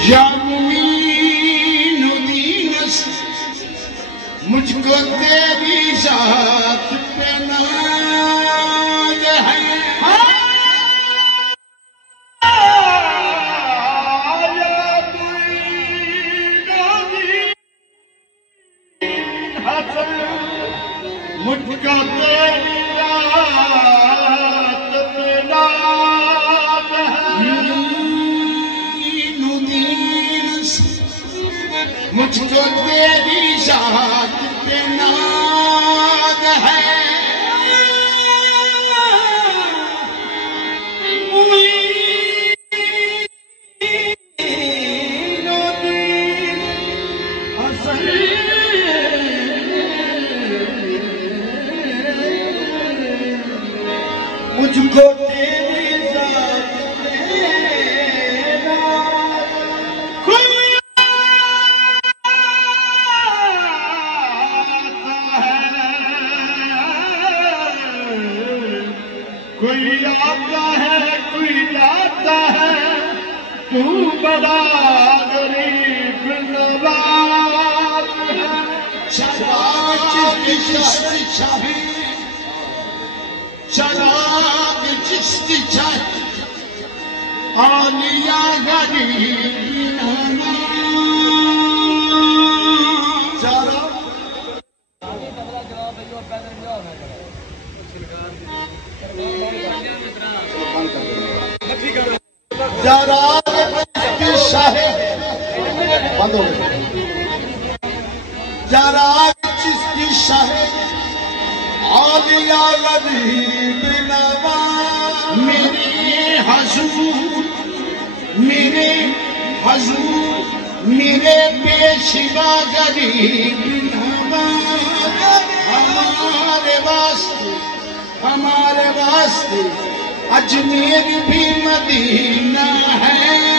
یا معین الدین مجھ کو تیری ذات پہ ناز ہے مجھ کو تیری ذات پہ ناز ہے مجھ کو تیری ذات پہ ناز ہے مجھ کو تیری ذات پہ کوئی آتا ہے کوئی جاتا ہے تو بڑا غریب نواز ہے شراب چشتی چاہے شراب چشتی چاہے آلیا غریب نواز جراب چشتی شاہے بند ہو گئے جراب چشتی شاہے آلیا غریب نواز میرے حضور میرے پیشوا غریب نواز ہمارے واسطے اجمیر بھی مدینہ ہے